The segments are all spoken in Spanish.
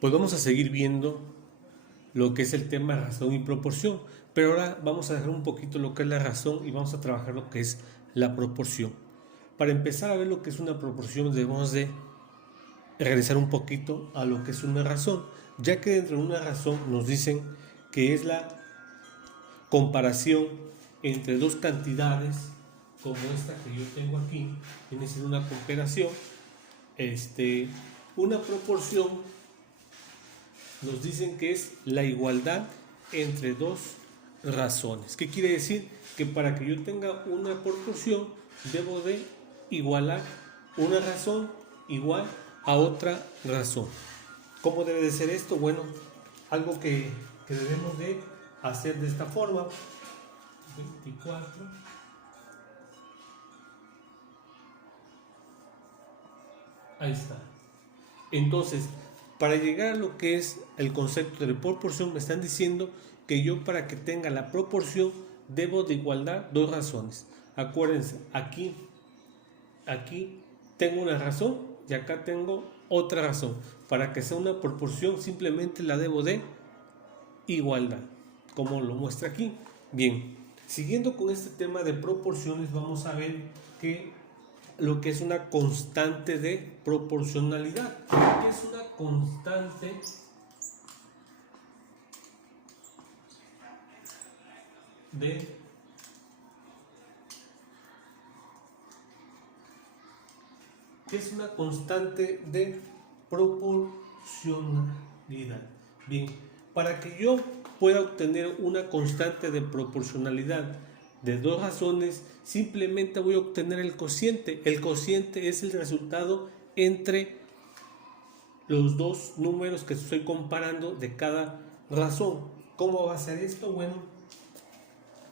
Pues vamos a seguir viendo lo que es el tema razón y proporción, pero ahora vamos a dejar un poquito lo que es la razón y vamos a trabajar lo que es la proporción. Para empezar a ver lo que es una proporción debemos de regresar un poquito a lo que es una razón, ya que dentro de una razón nos dicen que es la comparación entre dos cantidades, como esta que yo tengo aquí, viene a ser una comparación. Una proporción nos dicen que es la igualdad entre dos razones. ¿Qué quiere decir? Que para que yo tenga una proporción debo de igualar una razón igual a otra razón. ¿Cómo debe de ser esto? Bueno, algo que debemos de hacer de esta forma. 24. Ahí está. Entonces, para llegar a lo que es el concepto de proporción, me están diciendo que yo, para que tenga la proporción, debo de igualar dos razones. Acuérdense, aquí tengo una razón y acá tengo otra razón. Para que sea una proporción, simplemente la debo de igualdad, como lo muestra aquí. Bien, siguiendo con este tema de proporciones, vamos a ver que lo que es una constante de proporcionalidad. ¿Qué es una constante de proporcionalidad? Bien, para que yo pueda obtener una constante de proporcionalidad de dos razones, simplemente voy a obtener el cociente. El cociente es el resultado entre los dos números que estoy comparando de cada razón. ¿Cómo va a ser esto? Bueno,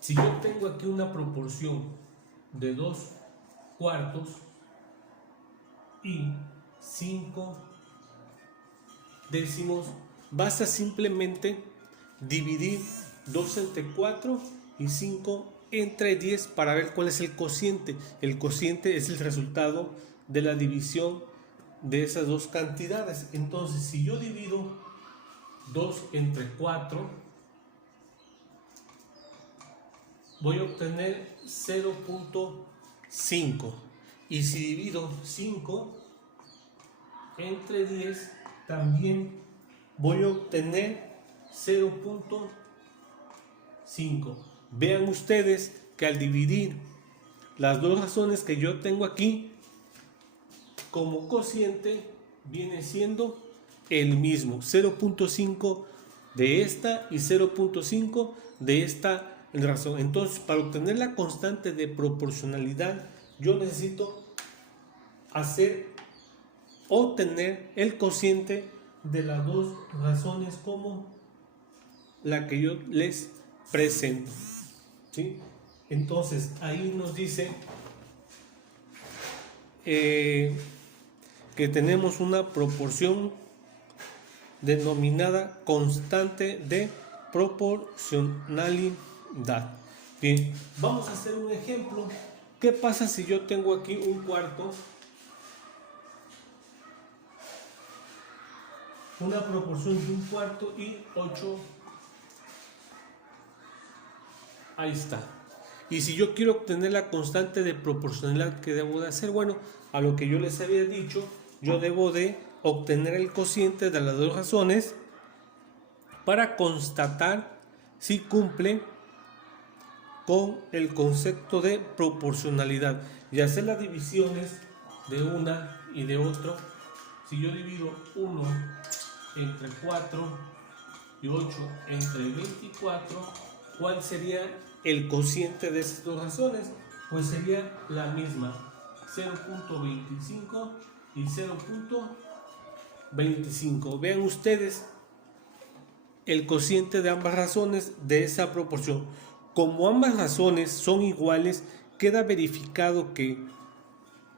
si yo tengo aquí una proporción de 2 cuartos y 5 décimos, basta simplemente dividir 2 entre 4 y 5 entre 10 para ver cuál es el cociente. El cociente es el resultado de la división de esas dos cantidades. Entonces, si yo divido 2 entre 4, voy a obtener 0.5. Y si divido 5 entre 10, también voy a obtener 0.5. Vean ustedes que al dividir las dos razones que yo tengo aquí, como cociente viene siendo el mismo, 0.5 de esta y 0.5 de esta razón. Entonces, para obtener la constante de proporcionalidad, yo necesito obtener el cociente de las dos razones como la que yo les presento, ¿sí? Entonces, ahí nos dice que tenemos una proporción denominada constante de proporcionalidad. Bien, vamos a hacer un ejemplo. ¿Qué pasa si yo tengo aquí un cuarto? Una proporción de un cuarto y 8. Ahí está. Y si yo quiero obtener la constante de proporcionalidad, ¿qué debo de hacer? Bueno, a lo que yo les había dicho, yo debo de obtener el cociente de las dos razones para constatar si cumple con el concepto de proporcionalidad y hacer las divisiones de una y de otro. Si yo divido 1 entre 4 y 8 entre 24, ¿cuál sería el cociente de esas dos razones? Pues sería la misma, 0.25 y 0.25. Vean ustedes el cociente de ambas razones de esa proporción. Como ambas razones son iguales, queda verificado que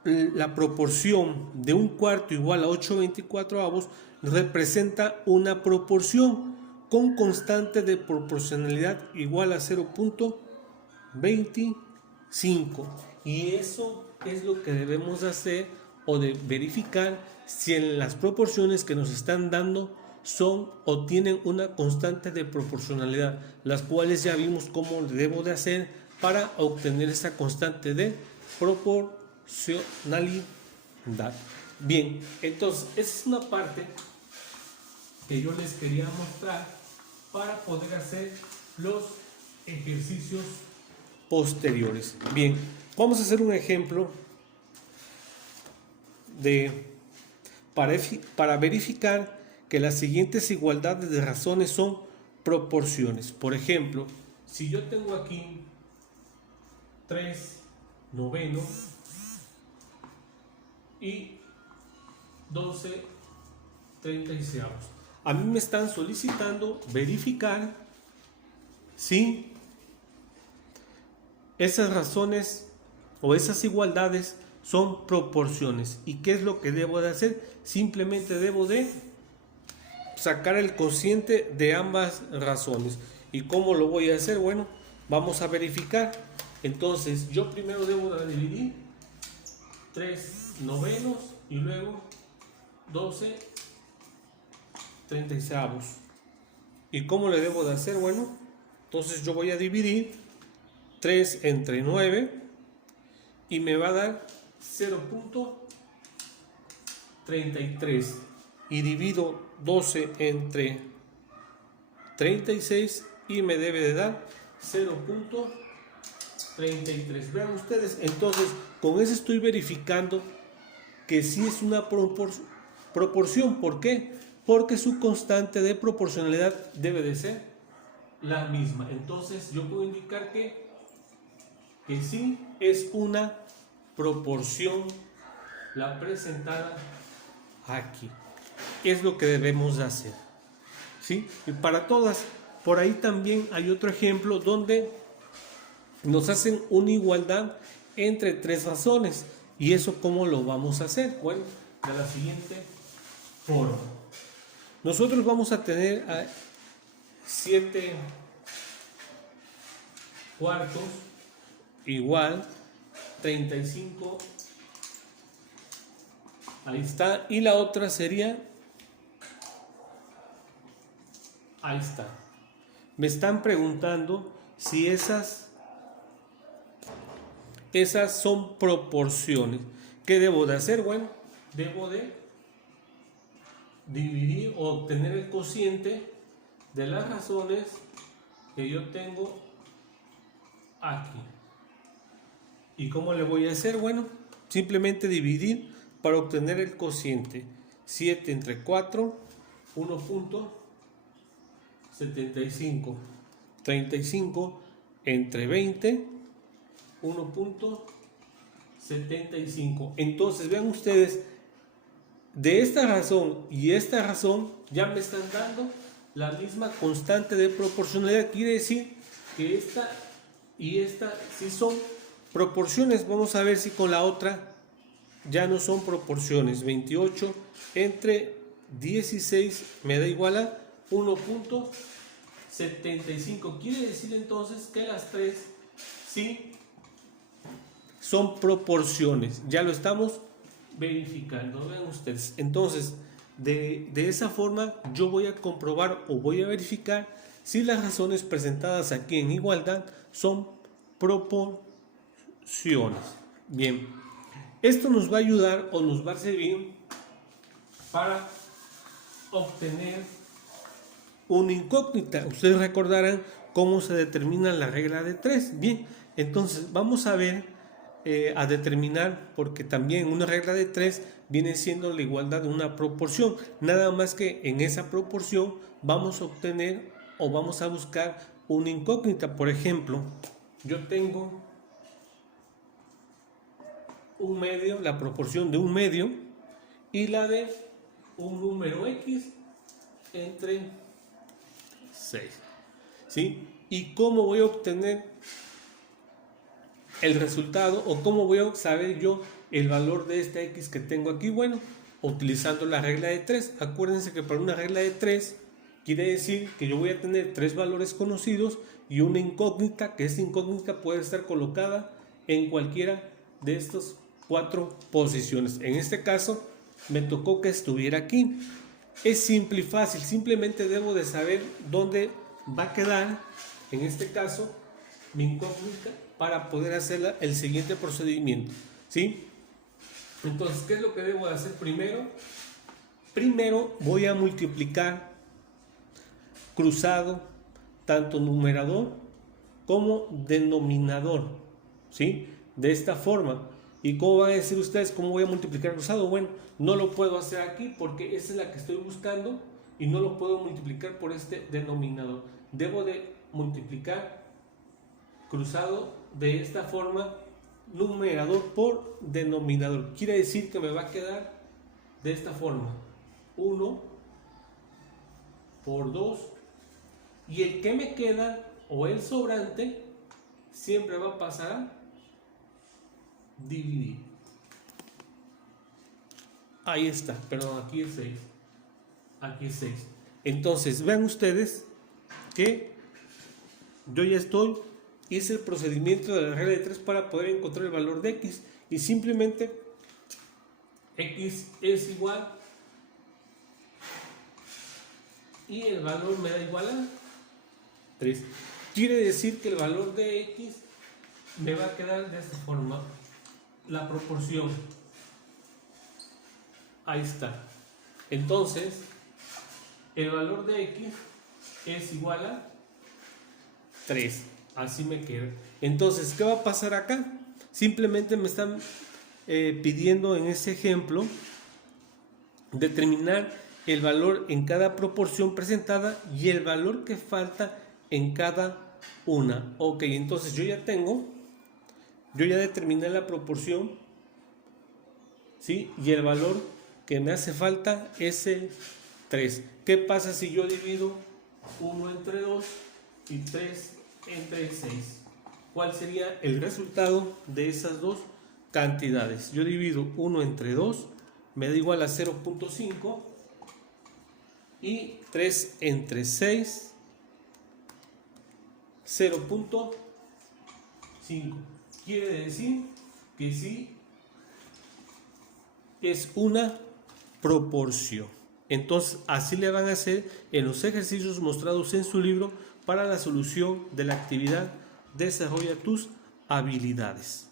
la proporción de un cuarto igual a 8/24 representa una proporción con constante de proporcionalidad igual a 0.25. Y eso es lo que debemos hacer o de verificar si en las proporciones que nos están dando son o tienen una constante de proporcionalidad, las cuales ya vimos cómo debo de hacer para obtener esta constante de proporcionalidad. Bien, entonces esa es una parte que yo les quería mostrar para poder hacer los ejercicios posteriores. Bien, vamos a hacer un ejemplo para verificar que las siguientes igualdades de razones son proporciones. Por ejemplo, si yo tengo aquí 3 novenos y 12 36avos, a mí me están solicitando verificar si esas razones o esas igualdades son proporciones. ¿Y qué es lo que debo de hacer? Simplemente debo de sacar el cociente de ambas razones. ¿Y cómo lo voy a hacer? Bueno, vamos a verificar. Entonces yo primero debo de dividir 3 novenos y luego 12 36avos. ¿Y cómo le debo de hacer? Bueno, entonces yo voy a dividir 3 entre 9 y me va a dar 0.33, y divido 12 entre 36 y me debe de dar 0.33. Vean ustedes, entonces con eso estoy verificando que sí es una proporción. ¿Por qué? Porque su constante de proporcionalidad debe de ser la misma. Entonces yo puedo indicar que sí es una proporción la presentada aquí. Es lo que debemos de hacer, ¿sí? Y para todas, por ahí también hay otro ejemplo donde nos hacen una igualdad entre 3 razones. ¿Y eso cómo lo vamos a hacer? Bueno, de la siguiente forma. Nosotros vamos a tener a 7 cuartos igual 35. Ahí está. Y la otra sería, ahí está. Me están preguntando si esas son proporciones. ¿Qué debo de hacer? Bueno, debo de dividir o obtener el cociente de las razones que yo tengo aquí. ¿Y cómo le voy a hacer? Bueno, simplemente dividir para obtener el cociente. 7 entre 4, 1.75. 35 entre 20, 1.75. Entonces vean ustedes, de esta razón y esta razón ya me están dando la misma constante de proporcionalidad. Quiere decir que esta y esta sí son proporciones. Vamos a ver si con la otra ya no son proporciones. 28 entre 16 me da igual a 1.75. Quiere decir entonces que las tres sí son proporciones. Ya lo estamos verificando. Vean ustedes. Entonces, de esa forma yo voy a comprobar o voy a verificar si las razones presentadas aquí en igualdad son proporciones. Bien, esto nos va a ayudar o nos va a servir para obtener una incógnita. Ustedes recordarán cómo se determina la regla de 3. Bien, entonces vamos a ver, a determinar, porque también una regla de 3 viene siendo la igualdad de una proporción. Nada más que en esa proporción vamos a obtener o vamos a buscar una incógnita. Por ejemplo, yo tengo un medio, la proporción de un medio y la de un número X entre 6, ¿sí? ¿Y cómo voy a obtener el resultado o cómo voy a saber yo el valor de esta X que tengo aquí? Bueno, utilizando la regla de 3. Acuérdense que para una regla de 3 quiere decir que yo voy a tener 3 valores conocidos y una incógnita, que esta incógnita puede estar colocada en cualquiera de estas 4 posiciones. En este caso me tocó que estuviera aquí. Es simple y fácil, simplemente debo de saber dónde va a quedar, en este caso, mi incógnita para poder hacer el siguiente procedimiento, ¿sí? Entonces, ¿qué es lo que debo de hacer primero? Primero voy a multiplicar cruzado tanto numerador como denominador, ¿sí? De esta forma. ¿Y cómo van a decir ustedes cómo voy a multiplicar cruzado? Bueno, no lo puedo hacer aquí porque esa es la que estoy buscando y no lo puedo multiplicar por este denominador. Debo de multiplicar cruzado de esta forma, numerador por denominador. Quiere decir que me va a quedar de esta forma: 1 por 2, y el que me queda o el sobrante siempre va a pasar a dividir. Ahí está, perdón, aquí es 6. Aquí es 6. Entonces, vean ustedes que yo ya hice el procedimiento de la regla de 3 para poder encontrar el valor de x, y simplemente x es igual, y el valor me da igual a 3. Quiere decir que el valor de x me va a quedar de esta forma, la proporción. Ahí está. Entonces, el valor de x es igual a 3. Así me queda. Entonces, ¿qué va a pasar acá? Simplemente me están pidiendo en ese ejemplo determinar el valor en cada proporción presentada y el valor que falta en cada una. Ok, entonces yo ya determiné la proporción, ¿sí? Y el valor que me hace falta es el 3. ¿Qué pasa si yo divido 1 entre 2 y 3 entre 6? ¿Cuál sería el resultado de esas dos cantidades? Yo divido 1 entre 2, me da igual a 0.5, y 3 entre 6, 0.5. Quiere decir que sí es una proporción. Entonces, así le van a hacer en los ejercicios mostrados en su libro para la solución de la actividad Desarrolla tus habilidades.